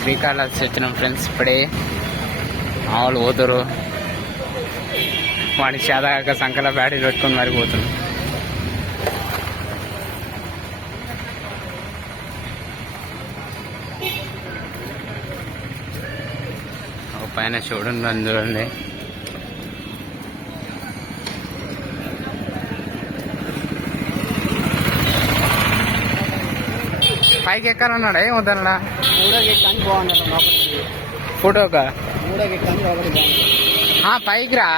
శ్రీకాళహస్తి వచ్చినాం ఫ్రెండ్స్. ఇప్పుడే మామూలు పోతారు, వాడి చేదాక సంకల బ్యాటరీ పెట్టుకొని మరి పోతున్నాం. పైన చూడండి, చూడండి పైకి ఎక్కాలన్నాడా ఏమొద్దన్నాడా? ఫోటోకా పైకి రా.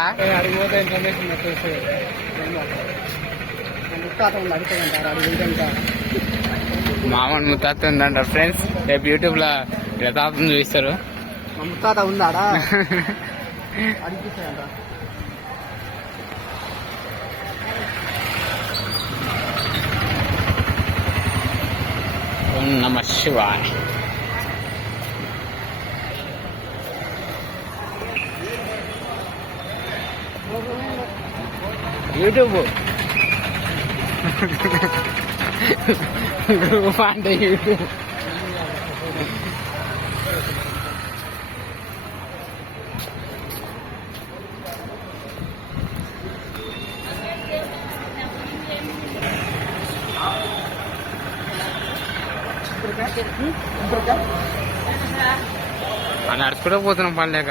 మామూలు ముత్తాత ఉందంట ఫ్రెండ్స్. రేపు యూట్యూబ్ లో ప్రతాపం చూపిస్తారు. ముత్తాత ఉందాడా అడిగిస్తాడంట. ఓం నమ శివాయ. యూట్యూబ్ గ్రూప్ అంటే యూట్యూబ్. నడుచుకుంటూ పోతున్నాం పని లేక.